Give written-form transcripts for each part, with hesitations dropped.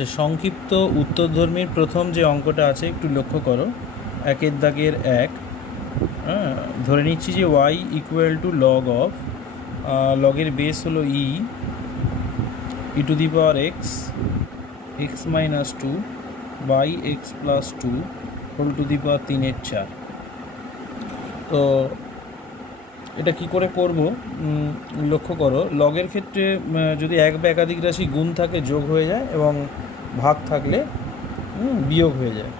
আচ্ছা, সংক্ষিপ্ত উত্তরধর্মীর প্রথম যে অঙ্কটা আছে একটু লক্ষ্য করো। 1 দাগের 1। হ্যাঁ, ধরে নিচ্ছি যে y equal to log of, লগের বেস হলো e to the power x minus 2 by x plus 2 whole to the power 3/4। তো এটা কি করে করব লক্ষ্য করো। লগের ক্ষেত্রে যদি এক বা একাধিক রাশি গুণ থাকে যোগ হয়ে যায়, এবং ভাগ থাকলে বিয়োগ হয়ে যায়।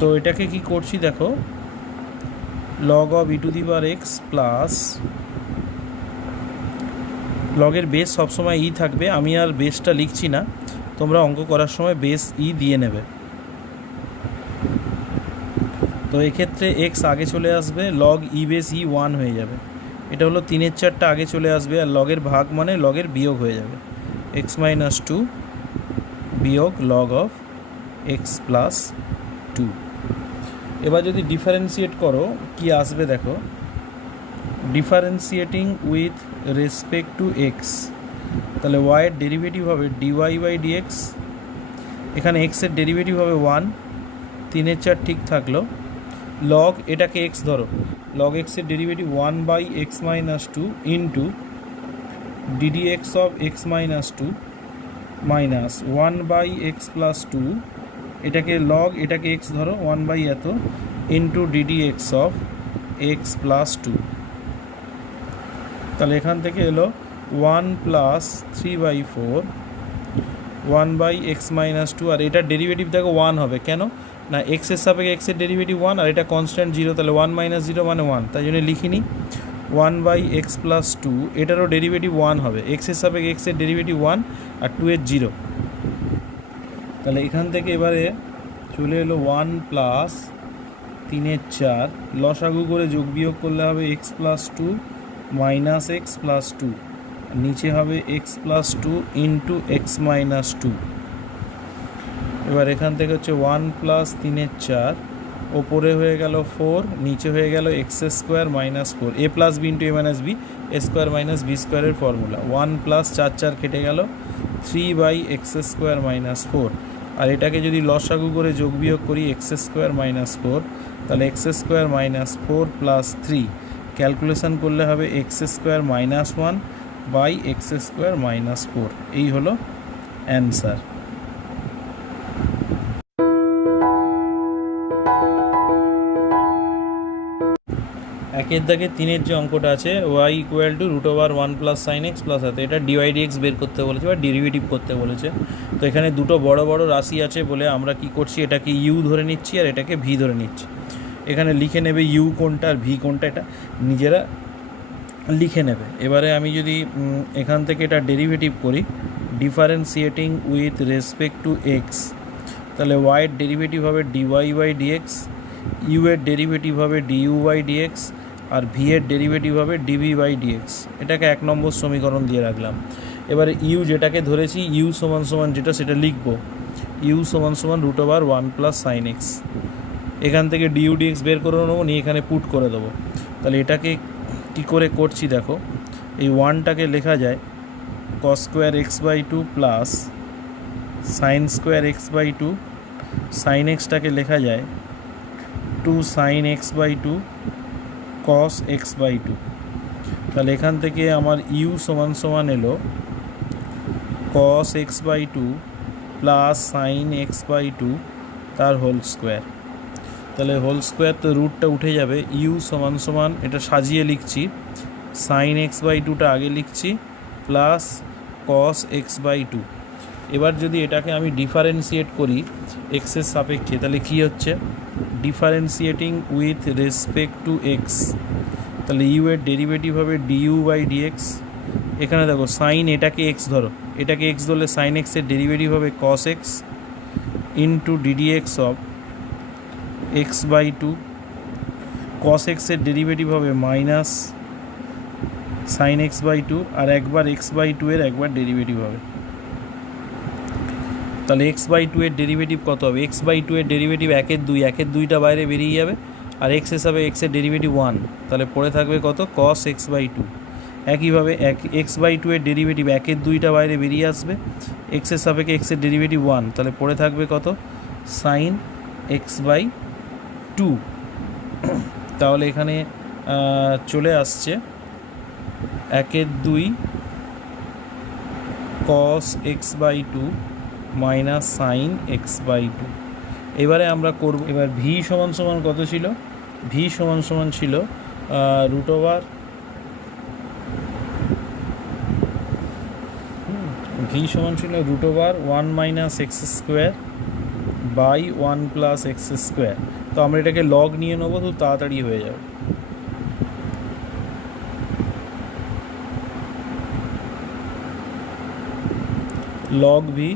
তো এটাকে কি করছি দেখো, log of e to the power x plus, লগের বেস সবসময় ই থাকবে, আমি আর বেসটা লিখছি না, তোমরা অঙ্ক করার সময় বেস ই দিয়ে নেবে। তো এক্ষেত্রে এক্স আগে চলে আসবে, লগ ই বেস ই 1 হয়ে যাবে। এটা হলো 3/4টা আগে চলে আসবে, আর লগের ভাগ মানে লগের বিয়োগ হয়ে যাবে। এক্স মাইনাস 2 বিয়োগ লগ অফ এক্স প্লাস 2। এবার যদি ডিফারেন্সিয়েট করো কি আসবে দেখো, differentiating with respect to X, তাহলে ওয়াইয়ের ডেরিভেটিভ হবে ডিওয়াই বাই ডিএক্স। এখানে এক্সের ডেরিভেটিভ হবে 1, 3/4 ঠিক থাকলো। লগ এটাকে এক্স ধরো, লগ এক্সের derivative 1 by X minus 2 into DD x of X minus 2 minus 1 by x plus 2, এটাকে লগ এটাকে এক্স ধরো 1 বাই এত into DD x of x plus 2। তাহলে এখান থেকে এলো 1 প্লাস 3/4 1 বাই এক্স মাইনাস 2, আর এটার ডেরিভেটিভ দেখো 1 হবে, কেন না এক্সের সাপেক্ষে এক্সের ডেরিভেটিভ 1, আর এটা কনস্ট্যান্ট 0, তাহলে 1 মাইনাস 0 মানে 1, তাই জন্য লিখিনি 1 বাই এক্স প্লাস 2, এটারও ডেরিভেটিভ 1 হবে, এক্সের সাপেক্ষে এক্সের ডেরিভেটিভ 1 আর 2 এর 0। তাহলে এখান থেকে এবারে চলে এলো 1 প্লাস 3/4, লসাগু করে যোগ বিয়োগ করলে হবে X plus 2 minus x plus 2, নিচে হবে X plus 2 into x minus 2। এবার এখান থেকে হচ্ছে 1 প্লাস 3/4, ওপরে হয়ে গেল 4, নিচে হয়ে গেল x square minus 4, A plus b into a minus B, A square minus b স্কোয়ারের ফর্মুলা। 1 প্লাস 4 কেটে গেল 3 বাই এক্স স্কোয়ার মাইনাস 4, আর এটাকে যদি লসাগু করে যোগ বিয়োগ করি এক্স স্কোয়ার মাইনাস 4, তাহলে X square minus 4 plus 3, calculation করলে হবে X square minus 1 by X square minus 4। এই হলো অ্যান্সার। একের দাগে 3-এর যে অঙ্কটা আছে, Y equal to root over 1 plus sine X plus হাতে, এটা ডিওয়াই ডিএক্স বের করতে বলেছে বা ডেরিভেটিভ করতে বলেছে। তো এখানে দুটো বড় বড় রাশি আছে বলে আমরা কি করছি, এটাকে ইউ ধরে নিচ্ছি আর এটাকে ভি ধরে নিচ্ছি। এখানে লিখে নেবে ইউ কোনটা আর ভি কোনটা, এটা নিজেরা লিখে নেবে। এবারে আমি যদি এখান থেকে এটা ডেরিভেটিভ করি, differentiating with respect to X, তাহলে ওয়াইয়ের ডেরিভেটিভ হবে ডিওয়াই বাই ডিএক্স, ইউ এর ডেরিভেটিভ হবে ডিইউ বাই ডিএক্স, আর ভি এর ডেরিভেটিভ হবে ডিভি বাই ডিএক্স। এটাকে 1 নম্বর সমীকরণ দিয়ে রাখলাম। এবারে ইউ যেটাকে ধরেছি, ইউ সমান সমান যেটা সেটা লিখব, ইউ সমান সমান root over 1 plus sine X. এখান থেকে ডিইউ ডিএক্স বের করে নেবো, নিয়ে এখানে পুট করে দেবো। তাহলে এটাকে কী করে করছি দেখো, এই 1টাকে লেখা যায় cos square x by 2 plus sine square x by 2, sine এক্সটাকে লেখা যায় 2 sine x by 2 cos x by 2। তাহলে এখান থেকে আমার ইউ সমান সমান এলো cos x by 2 plus sine x by 2 তার হোল স্কোয়ার। তাহলে হোল স্কোয়ার তো রুটটা উঠে যাবে, ইউ সমান সমান এটা সাজিয়ে লিখছি, সাইন এক্স বাই 2টা আগে লিখছি প্লাস কস এক্স বাই 2। এবার যদি এটাকে আমি ডিফারেন্সিয়েট করি এক্সের সাপেক্ষে, তাহলে কী হচ্ছে, differentiating with respect to X, তাহলে ইউ এর ডেরিভেটিভ হবে ডিইউ বাই ডিএক্স। এখানে দেখো সাইন এটাকে এক্স ধরো, এটাকে এক্স ধরলে সাইন এক্সের ডেরিভেটিভ হবে cos x into DD x of x by 2, cos এক্সের ডেরিভেটিভ হবে মাইনাস সাইন এক্স বাই 2, আর একবার এক্স বাই 2 এর একবার ডেরিভেটিভ হবে। তাহলে এক্স বাই 2 এর ডেরিভেটিভ কত হবে, এক্স বাই 2 এর ডেরিভেটিভ 1-এর 2, 1-এর 2টা বাইরে বেরিয়ে যাবে, আর এক্স হিসাবে এক্সের ডেরিভেটিভ 1, তাহলে পড়ে থাকবে কত, কস এক্স বাই 2। একইভাবে এক্স বাই টু এর ডেরিভেটিভ 1/2টা বাইরে বেরিয়ে আসবে, এক্সের সাপেক্ষে এক্সের ডেরিভেটিভ 1, তাহলে পড়ে থাকবে কত, সাইন এক্স বাই টু। তাহলে এখানে চলে আসছে 1/2 cos x by two minus sine x by two. এবারে আমরা করব, এবার ভি সমান সমান কত ছিল, ভি সমান সমান ছিল রুট ওভার ভি সমান ছিল root over 1 minus x square by 1 plus x square. তো আমরা এটাকে লগ নিয়ে নেবো, তো তাড়াতাড়ি হয়ে যাবে। লগ ভি,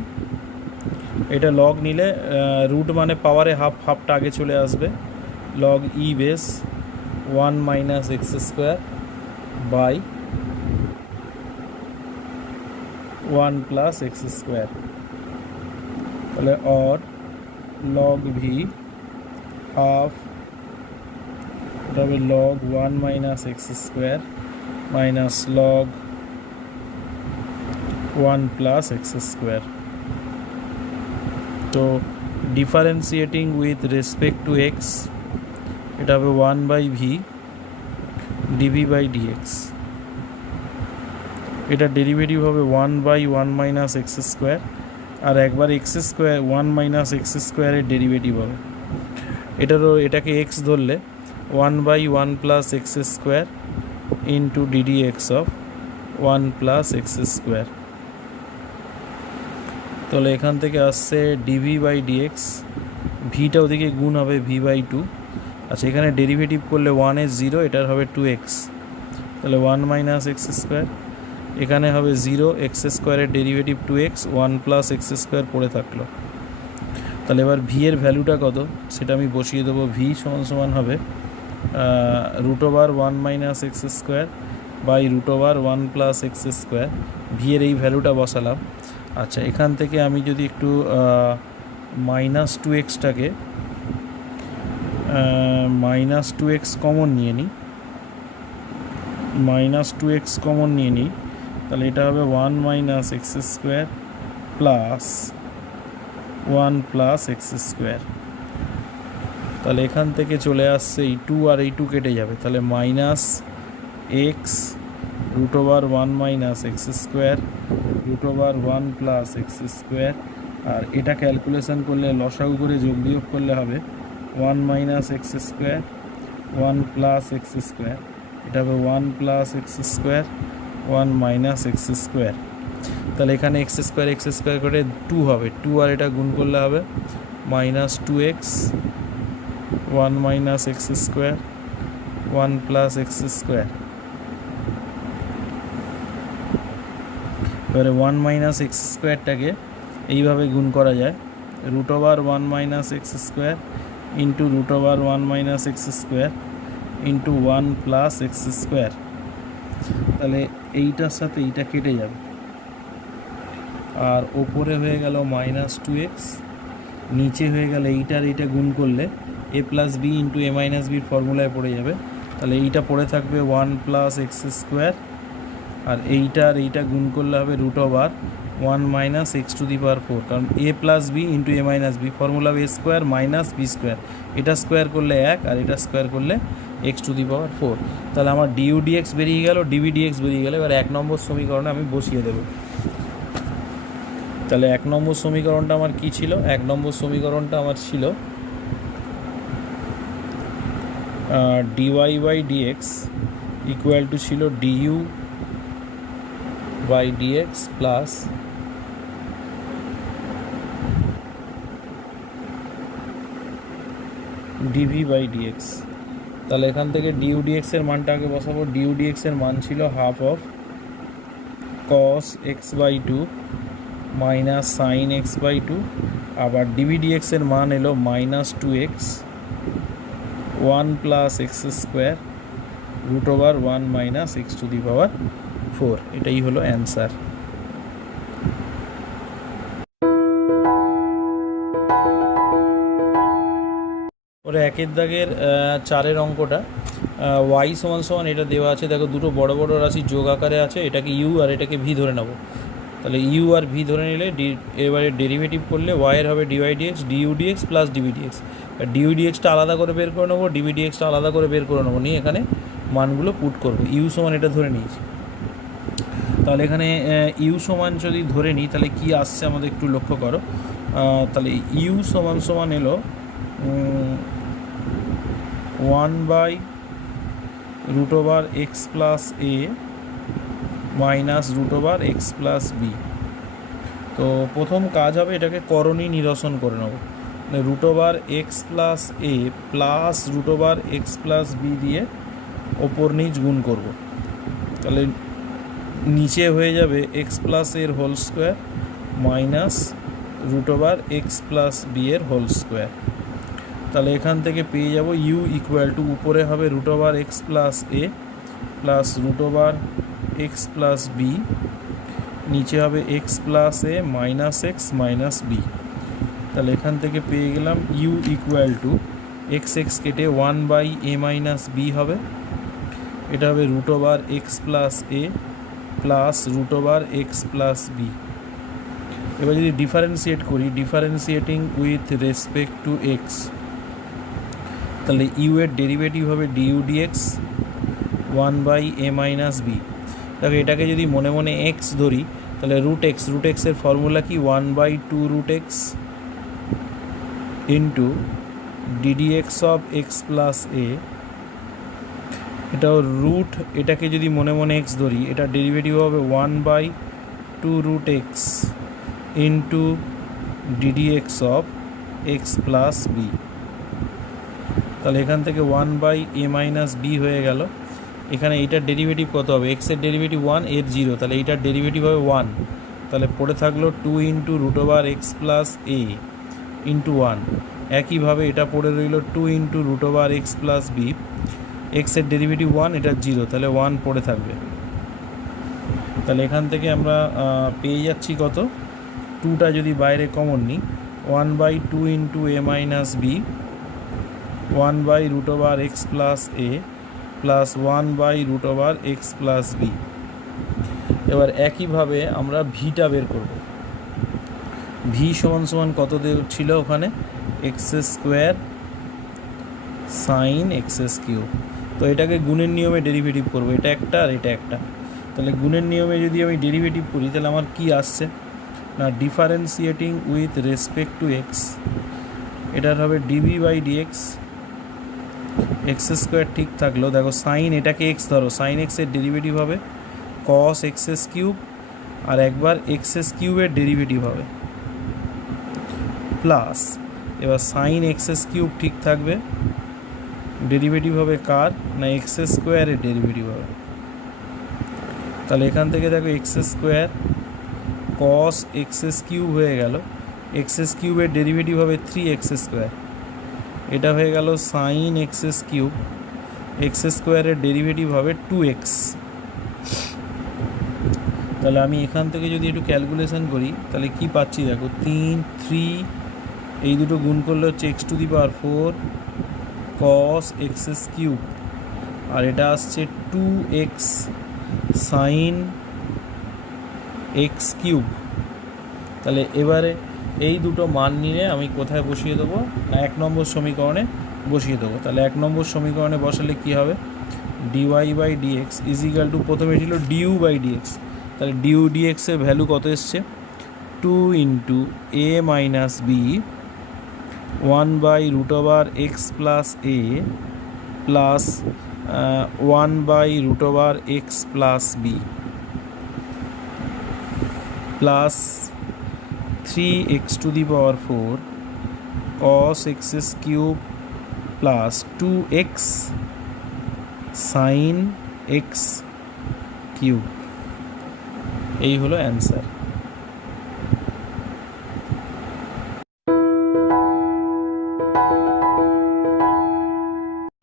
এটা লগ নিলে রুট মানে পাওয়ারে হাফ, হাফটা আগে চলে আসবে, log e base 1 minus x square by 1 plus x square, তাহলে অর লগ ভি হাফ, তবে log 1 minus x square minus log 1 plus x square. তো differentiating with respect to x, এটা হবে 1 by v dv by dx, এটা derivative হবে 1 by 1 minus x square, আর একবার X square 1 minus X স্কোয়ারের derivative হবে, এটাকে এক্স ধরলে 1 by 1 plus x square into DD x of 1 plus x square. তাহলে এখান থেকে আসছে ডিভি বাই ডিএক্স, ভিটা ওদিকে গুণ হবে ভি বাই টু। আচ্ছা, এখানে ডেরিভেটিভ করলে 1 এর 0, এটার হবে 2x, তাহলে 1 মাইনাস এক্স স্কোয়ার, এখানে হবে 0, এক্স স্কোয়ারের derivative 2x, 1 plus x square পড়ে থাকলো। তাহলে এবার ভি এর ভ্যালুটা কত সেটা আমি বসিয়ে দেবো, ভি সমান সমান হবে root over 1 minus x square by root over 1 plus x square, V এর এই ভ্যালুটা বসালাম। আচ্ছা, এখান থেকে আমি যদি একটু মাইনাস 2xটাকে মাইনাস 2x কমন নিয়ে নিই, মাইনাস 2x কমন নিয়ে নিই, তাহলে এটা হবে 1 minus x square plus 1 plus x square. তাহলে এখান থেকে চলে আসছে এই 2 আর এই 2 কেটে যাবে, তাহলে minus x root over 1 minus x square root over 1 plus x square, আর এটা ক্যালকুলেশন করলে লসাগু করে যোগ বিয়োগ করলে হবে 1 minus x square 1 plus x square, এটা হবে 1 plus x square 1 minus x square. তাহলে এখানে এক্স স্কোয়ার করে 2 হবে, 2 আর এটা গুণ করলে হবে minus 2x 1 minus x square 1 plus x square. এবারে 1 মাইনাস এক্স স্কোয়ারটাকে এইভাবে গুণ করা যায়, root over 1 minus x square into root over 1 minus x square into 1 plus x square. তাহলে এইটার সাথে এইটা কেটে যাবে, আর ওপরে হয়ে গেল মাইনাস 2x, নিচে হয়ে গেল এইটার এইটা গুণ করলে এ plus b into a minus বির ফর্মুলায় পড়ে যাবে, তাহলে এইটা পড়ে থাকবে 1 প্লাস এক্স স্কোয়ার, আর এইটার এইটা গুণ করলে হবে root over 1 minus x to the power 4, কারণ a plus b into a minus b formula হবে a square minus b square, এটা স্কোয়ার করলে 1 আর এটা স্কোয়ার করলে এক্স টু দি পাওয়ার 4। তাহলে আমার ডিউ ডিএক্স বেরিয়ে গেল, ডিভি ডিএক্স বেরিয়ে গেল। এবার 1 নম্বর সমীকরণে আমি বসিয়ে দেবো। তাহলে 1 নম্বর সমীকরণটা আমার কি ছিল, 1 নম্বর সমীকরণটা আমার ছিল dy by dx equal to ছিল du by dx plus dv by dx. তাহলে এখান থেকে ডিউ ডিএক্সের মানটা আগে বসাবো, ডিউ ডিএক্সের মান ছিল half of cos x by two minus sine x by two, আবার ডিভি ডিএক্সের মান এলো minus 2x 1 plus x square root over 1 minus x to the power 4। এটাই হলো অ্যান্সার। ওরা 1 দাগের 4 অঙ্কটা ওয়াই সমান সমান এটা দেওয়া আছে, দেখো দুটো বড় বড় রাশি যোগ আকারে আছে, এটাকে ইউ আর এটাকে ভি ধরে নেবো। তাহলে ইউ আর ভি ধরে নিলে এবারে ডেরিভেটিভ করলে ওয়াইয়ের হবে dy dx du dx plus dv dx. Du ডিএক্সটা আলাদা করে বের করে নেবো, ডিভি ডিএক্সটা আলাদা করে বের করে নেবো, নিয়ে এখানে মানগুলো পুট করবো। ইউ সমান এটা ধরে নিয়েছি। তাহলে এখানে ইউ সমান যদি ধরে নিই তাহলে কি আসছে আমাদের একটু লক্ষ্য করো। তাহলে ইউ সমান সমান এলো 1/√x plus A minus √x plus B. তো প্রথম কাজ হবে এটাকে করণী নিরসন করে নেব। √x প্লাস এ প্লাস √x প্লাস বি দিয়ে ওপর নিচ গুণ করব। তাহলে নিচে হয়ে যাবে এক্স প্লাস এর whole square minus √x plus B এর হোল স্কোয়ার। তাহলে এখান থেকে পেয়ে যাব ইউ ইকুয়াল টু উপরে হবে √x প্লাস এ প্লাস √x প্লাস বি, নিচে হবে X plus A minus X minus B. তাহলে এখান থেকে পেয়ে গেলাম U equal to X X কেটে 1/a মাইনাস বি হবে, এটা হবে √x প্লাস এ প্লাস √x প্লাস বি। এবার যদি ডিফারেন্সিয়েট করি, differentiating with respect to X, তাহলে ইউ এর ডেরিভেটিভ হবে D U D X 1/a minus B. দেখো এটাকে যদি মনে মনে এক্স ধরি তাহলে √x এর ফর্মুলা কি 1/2√x into ddx of x plus a. এটাও রুট, এটাকে যদি মনে মনে এক্স ধরি এটা ডেরিভেটিভ হবে 1/2√x into ddx of x plus B. তাহলে এখান থেকে 1/a মাইনাস বি হয়ে গেল। এখানে এইটার ডেরিভেটিভ কত হবে, এক্সের ডেরিভেটিভ 1 এর 0, তাহলে এইটার ডেরিভেটিভ হবে 1। তাহলে পড়ে থাকলো 2 ইন্টু √x প্লাস এ ইন্টু 1। একইভাবে এটা পড়ে রইল 2 ইন্টু √x প্লাস বি, এক্সের ডেরিভেটিভ 1 এটা 0, তাহলে 1 পড়ে থাকবে। তাহলে এখান থেকে আমরা পেয়ে যাচ্ছি কত, 2টা যদি বাইরে কমন নিই 1/2 into a minus b 1/√x plus A plus 1/√x plus B. এবার একইভাবে আমরা ভিটা বের করব। ভি সমান সমান কত ছিল ওখানে, x square sine x cube. তো এটাকে গুণের নিয়মে ডেরিভেটিভ করবো, এটা একটা আর এটা একটা। তাহলে গুণের নিয়মে যদি আমি ডেরিভেটিভ করি তাহলে আমার কি আসছে না, differentiating with respect to X, এটার হবে D B by D X X square ঠিক থাকলো। দেখো সাইন এটাকে এক্স ধরো, সাইন এক্সের ডেরিভেটিভ হবে কস এক্স কিউব, আর একবার এক্স কিউবের ডেরিভেটিভ হবে প্লাস, এবার সাইন এক্স কিউব ঠিক থাকবে, ডেরিভেটিভ হবে কার না এক্স স্কোয়ারের ডেরিভেটিভ হবে। তাহলে এখান থেকে দেখো x square cos x cube হয়ে গেল, এক্স কিউবের ডেরিভেটিভ হবে 3x স্কোয়ার, এটা হয়ে গেল সাইন এক্স কিউব, এক্স স্কোয়ারের ডেরিভেটিভ হবে 2x। তাহলে আমি এখান থেকে যদি একটু ক্যালকুলেশন করি তাহলে কি পাচ্ছি দেখো 3 এই দুটো গুণ করলে হচ্ছে x⁴ cos x কিউব, আর এটা আসছে 2x সাইন এক্স কিউব। তাহলে এবারে এই দুটো মান নিয়ে আমি কোথায় বসিয়ে দেবো না 1 নম্বর সমীকরণে বসিয়ে দেবো। তাহলে 1 নম্বর সমীকরণে বসালে কি হবে, dy by dx is equal to, প্রথমে ছিল ডিইউ বাই ডিএক্স, তাহলে ডিইউ ডিএক্সের ভ্যালু কত এসছে 2 into a minus b 1/√x plus A plus 1/√x plus b plus 3x⁴ cos x cube plus 2x sine x cube. এই হলো answer.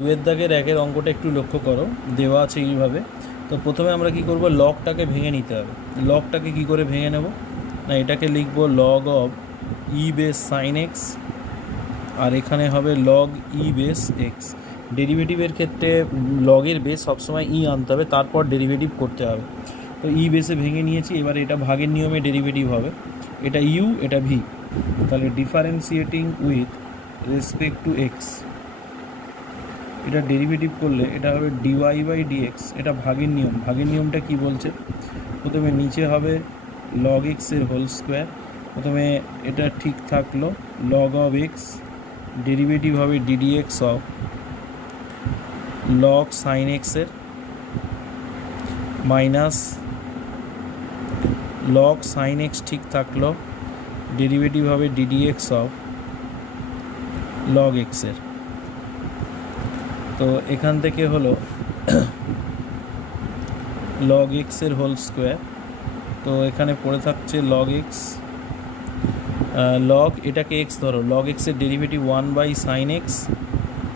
দুয়ের দাগের একের অঙ্কটা একটু লক্ষ্য করো, দেওয়া আছে এইভাবে। তো প্রথমে আমরা কি করব, লগটাকে ভেঙে নিতে হবে। লগটাকে কি করে ভেঙে নেব না, এটাকে লিখব log of e base sine x, আর এখানে হবে লগ ই বেস এক্স। ডেরিভেটিভের ক্ষেত্রে লগের বেস সবসময় ই আনতে হবে, তারপর ডেরিভেটিভ করতে হবে। তো ই বেসে ভেঙে নিয়েছি, এবার এটা ভাগের নিয়মে ডেরিভেটিভ হবে, এটা ইউ এটা ভি। তাহলে differentiating with respect to x, এটা ডেরিভেটিভ করলে এটা হবে ডিওয়াই বাই ডিএক্স। এটা ভাগের নিয়ম, ভাগের নিয়মটা কি বলছে, প্রথমে নিচে হবে লগ এক্সের হোল স্কোয়ার, প্রথমে এটা ঠিক থাকলো লগ অফ এক্স, ডেরিভেটিভ হবে ডিডিএক্স অফ লগ সাইন এক্সের মাইনাস লগ সাইন এক্স ঠিক থাকলো, ডেরিভেটিভ হবে ডিডিএক্স অফ লগ এক্সের। তো এখান থেকে হলো লগ এক্সের হোল স্কোয়ার, তো এখানে পড়ে থাকছে লগ এক্স, লগ এটাকে এক্স ধরো, লগ এক্সের ডেরিভেটিভ 1/sin x,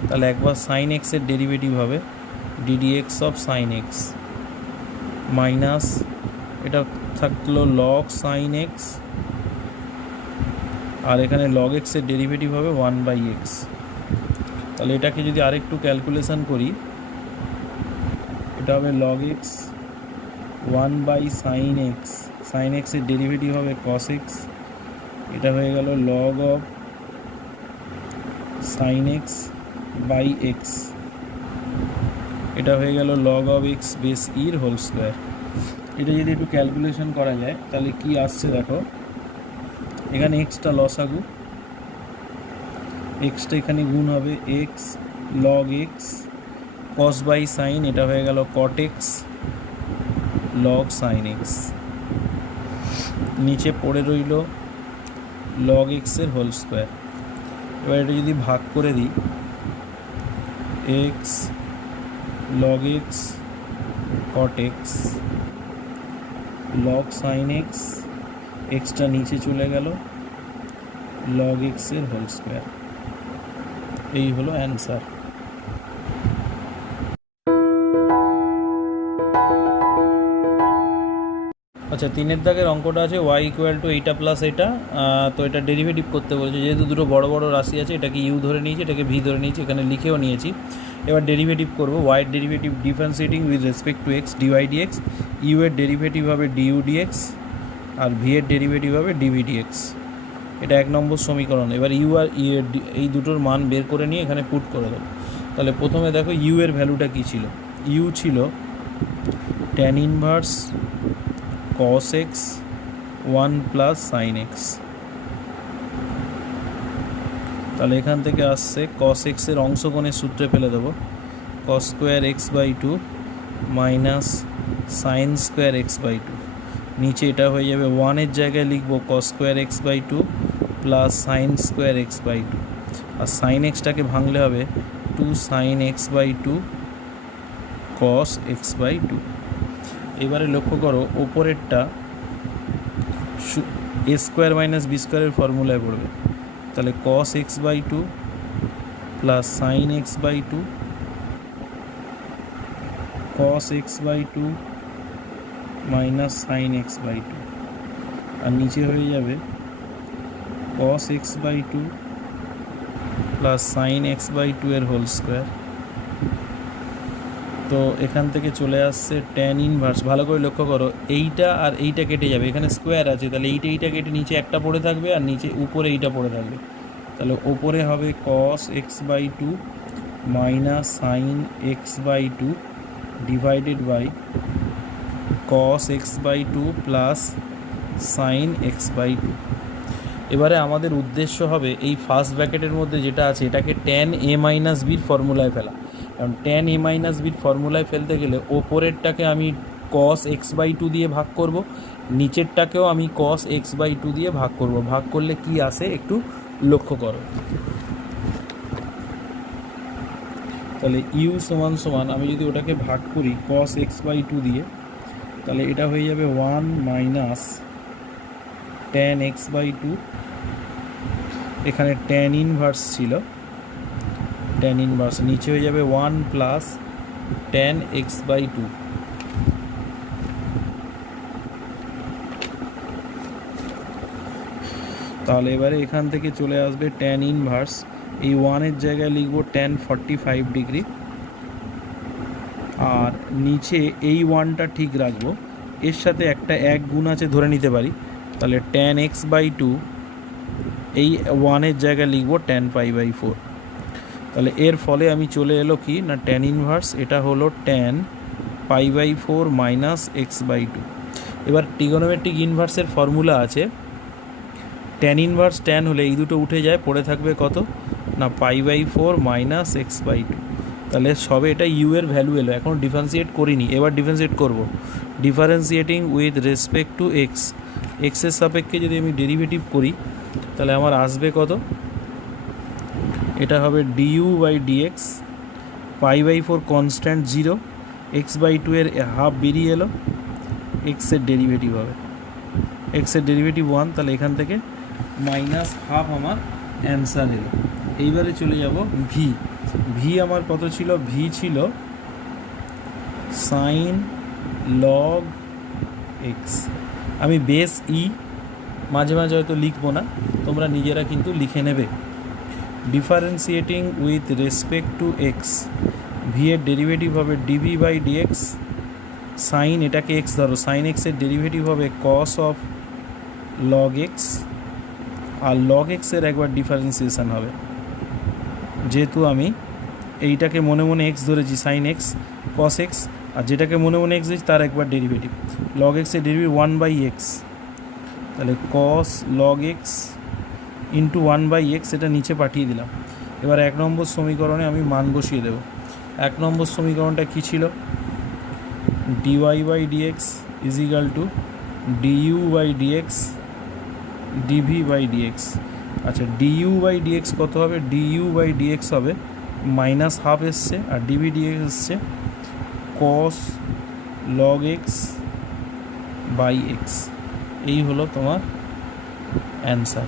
তাহলে একবার সাইন এক্সের ডেরিভেটিভ হবে ddx of sine x minus এটা থাকলো লগ সাইন এক্স, আর এখানে লগ এক্সের ডেরিভেটিভ হবে 1/x। তাহলে এটাকে যদি আরেকটু ক্যালকুলেশন করি, এটা হবে log X 1/sin x, sine এক্সের ডেরিভেটিভ হবে কস এক্স, এটা হয়ে গেল log of sine x by X, এটা হয়ে গেল লগ অফ এক্স বেস ইর হোল স্কোয়ার। এটা যদি একটু ক্যালকুলেশন করা যায় তাহলে কি আসছে দেখো, এখানে এক্সটা লসাগু, এক্সটা এখানে গুণ হবে X log X cos by sine, এটা হয়ে গেল cot X log sine X, নিচে পড়ে রইল লগ এক্সের হোল স্কোয়ার। এবার এটা যদি ভাগ করে দিই, এক্স লগ এক্স কট X log sine x, extra নিচে চলে গেল লগ এক্সের হোল স্কোয়ার। এই হলো অ্যান্সার। আচ্ছা, 3 দাগের অঙ্কটা আছে y ইকুয়াল টু এইটা প্লাস এটা, তো এটা ডেরিভেটিভ করতে বলেছে, যেহেতু দুটো বড় বড় রাশি আছে, এটাকে ইউ ধরে নিয়েছি, এটাকে ভি ধরে নিয়েছি, এখানে লিখেও নিয়েছি। এবার ডেরিভেটিভ করবো, y এর derivative differentiating with respect to X D Y D X, U এর ডেরিভেটিভ হবে ডিইউ ডিএক্স, আর ভি এর ডেরিভেটিভ হবে ডিভি ডিএক্স। এটা 1 নম্বর সমীকরণ। এবার ইউ আর ই এর এই দুটোর মান বের করে নিয়ে এখানে পুট করে দেবো। তাহলে প্রথমে দেখো ইউ এর ভ্যালুটা কী ছিল, ইউ ছিল tan inverse cos x 1 plus sine x, তাহলে এখান থেকে আসছে cos x এর অংশকোণের সূত্রে ফেলে দেবো, cos square x by two minus sine square x by two, নিচে এটা হয়ে যাবে 1-এর জায়গায় লিখবো cos square x by two plus sine square x by two, আর সাইন এক্সটাকে ভাঙলে হবে 2 sine x by two cos x by two. এবারে লক্ষ্য করো ওপরেরটা এ স্কোয়ার মাইনাস বি স্কোয়ারের ফর্মুলায় পড়বে, তাহলে cos x by two plus sine x by two cos x by two minus sine x by two, আর নিচে হয়ে যাবে cos x by two plus sine x by two এর whole square. তো এখান থেকে চলে আসছে ট্যান ইনভার্স, ভালো করে লক্ষ্য করো এইটা আর এইটা কেটে যাবে, এখানে স্কোয়ার আছে, তাহলে এইটা কেটে নিচে একটা পড়ে থাকবে আর নিচে উপরে এইটা পড়ে থাকবে, তাহলে ওপরে হবে cos x by two minus sine x by two divided by cos x by two plus sine x by two. এবারে আমাদের উদ্দেশ্য হবে এই ফার্স্ট ব্র্যাকেটের মধ্যে যেটা আছে এটাকে ট্যান এ মাইনাস বির ফর্মুলায় ফেলা, কারণ ট্যান এ মাইনাস বির ফর্মুলায় ফেলতে গেলে ওপরেরটাকে আমি cos এক্স বাই টু দিয়ে ভাগ করব, নিচেরটাকেও আমি cos এক্স বাই টু দিয়ে ভাগ করব, ভাগ করলে কি আসে একটু লক্ষ্য করো। তাহলে ইউ সমান সমান আমি যদি ওটাকে ভাগ করি cos এক্স বাই টু দিয়ে, তাহলে এটা হয়ে যাবে 1 minus tan X by two, এখানে ট্যান ইনভার্স ছিল, ট্যান ইনভার্স নিচে হয়ে যাবে 1 plus tan X by two. তাহলে এবারে এখান থেকে চলে আসবে ট্যান ইনভার্স এই ওয়ানের জায়গায় লিখবো tan 45 ডিগ্রি, আর নিচে এই ওয়ানটা ঠিক রাখবো, এর সাথে একটা 1 গুণ আছে ধরে নিতে পারি, তাহলে tan x/2 এই ওয়ানের জায়গায় লিখবো tan π/4। তাহলে এর ফলে আমি চলে এলো কি না tan ইনভার্স, এটা হলো tan π/4 মাইনাস x/2। এবার ট্রিগোনোমেট্রিক ইনভার্সের ফর্মুলা আছে, tan ইনভার্স tan হলে এই দুটো উঠে যায়, পড়ে থাকবে কত না π/4 মাইনাস x/2। তাহলে সবে এটা ইউ এর ভ্যালু এলো, এখন ডিফারেন্সিয়েট করিনি, এবার ডিফারেন্সিয়েট করব। Differentiating with respect to x, এক্সের সাপেক্ষে যদি আমি ডেরিভেটিভ করি তাহলে আমার আসবে কত, এটা হবে du/dx, π/4 কনস্ট্যান্ট 0, x/2 এর হাফ বেরিয়ে এলো, এক্সের ডেরিভেটিভ হবে, এক্সের ডেরিভেটিভ 1, তাহলে এখান থেকে মাইনাস হাফ আমার অ্যান্সার এলো। এইবারে চলে যাব ভি। ভি আমার কত ছিল, ভি ছিল সাইন লগ এক্স। আমি বেস ই মাঝে মাঝে হয়তো লিখবো না, তোমরা নিজেরা কিন্তু লিখে নেবে। Differentiating with respect to x, V এর ডেরিভেটিভ হবে dv/dx, সাইন এটাকে এক্স ধরো, সাইন এক্সের ডেরিভেটিভ হবে কস অফ লগ এক্স, আর লগ এক্সের একবার ডিফারেন্সিয়েশান হবে, যেহেতু আমি এইটাকে মনে মনে এক্স ধরেছি সাইন এক্স কস এক্স, আর যেটাকে মনে মনে এক্স ধরেছি তার একবার ডেরিভেটিভ, লগ এক্সের ডেরিভেটিভ 1/x, তাহলে কস লগ এক্স ইন্টু 1/x, এটা নিচে পাঠিয়ে দিলাম। এবার 1 নম্বর সমীকরণে আমি মান বসিয়ে দেব। 1 নম্বর সমীকরণটা কী ছিল, dy/dx is equal two du/dx dv/dx। আচ্ছা du/dx কত হবে, du/dx হবে মাইনাস হাফ এসছে, আর dv/dx এসছে cos log x by x। এই হলো তোমার অ্যান্সার।